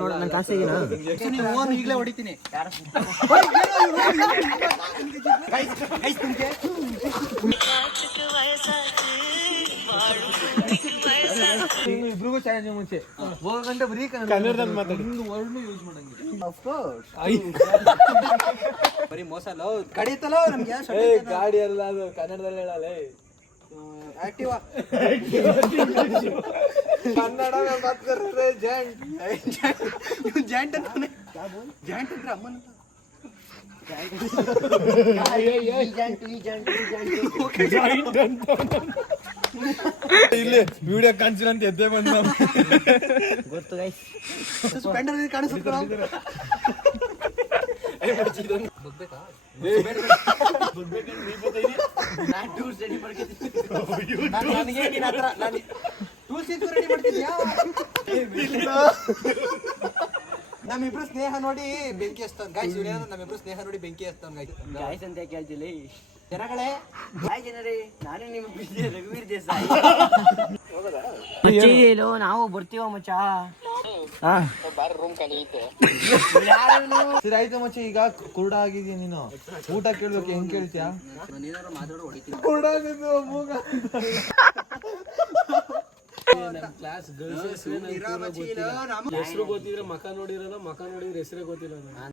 ನೋಡ ನನ್ನ ಕಾಸಿಗೆನಾ ನೀವು ಓನ್ ಈಗಲೇ ಹೊಡಿತೀನಿ. ಇಬ್ರಿಗೂ ಚಾಲೆಂಜ್ ಮುಂಚೆ ಹೋಗಂటే ಬರೀ ಕನ್ನಡದಲ್ಲಿ ಮಾತಾಡಿ ಒಂದು ವರ್ಡ್ ಯೂಸ್ ಮಾಡಂಗಿಲ್ಲ. ಆಫ್ ಕೋರ್ಸ್ ಬರೀ ಮೋಸ ಅಲ್ಲ ಕಡಿತಲ್ಲ ನಮ್ಗೆ. ಗಾಡಿ ಅಲ್ಲ ಅದು ಕನ್ನಡದಲ್ಲಿ ಹೇಳಲ್ಲ. ಆಕ್ಟಿವಾ ಕನ್ನಡ बात कर रहे जैंट जैंट अंತಾನೆ. जैंट ಅಂದ್ರೆ ಅಮ್ಮನ ಇಲ್ಲಿ ವಿಡಿಯೋ ಕಾಣಿಸಿಲ್ಲ ಅಂತ ಎದ್ದೇ ಬಂದ ಗೊತ್ತು ಗೈಸ್. ಸಸ್ಪೆಂಡರ್ ಕಾಣಿಸುತ್ತೆ. ನಮ್ಮಿಬ್ರು ಸ್ನೇಹ ನೋಡಿ ಬೆಂಕಿ ಹಚ್ತಾನ ಗಾಯ್ಸ್. ನಮ್ಮಿಬ್ರು ಸ್ನೇಹ ನೋಡಿ ಬೆಂಕಿ ಹಚ್ತಾನ ಗಾಯ್ಸ್ ಅಂತ ಕೇಳ್ತಿಲ್ಲ ಜನಗಳೇ. ಹಾಯ್ ಜನರೇ, ನಾನೇ ನಿಮ್ಮ ಪ್ರೀತಿಯ ರಘುವೀರ್ ದೇಸಾಯಿ. ನಾವು ಬರ್ತೀವ ಮಚ್ಚ. ಸರಿ ಆಯ್ತು ಮಚ್ಚ. ಈಗ ಕುರುಡ ಆಗಿದ್ಯಾ ನೀನು, ಊಟ ಕೇಳ್ಬೇಕು, ಹೆಂಗ್ ಕೇಳ್ತೀಯಾ? ಕ್ಲಾಸ್ ಗರ್ಲ್ಸ್ ಹೆಸರು ಗೊತ್ತಿದ್ರೆ ಮಕ ನೋಡಿರಲ್ಲ, ಮಕ ನೋಡಿದ್ರೆ ಹೆಸರೇ ಗೊತ್ತಿಲ್ಲ.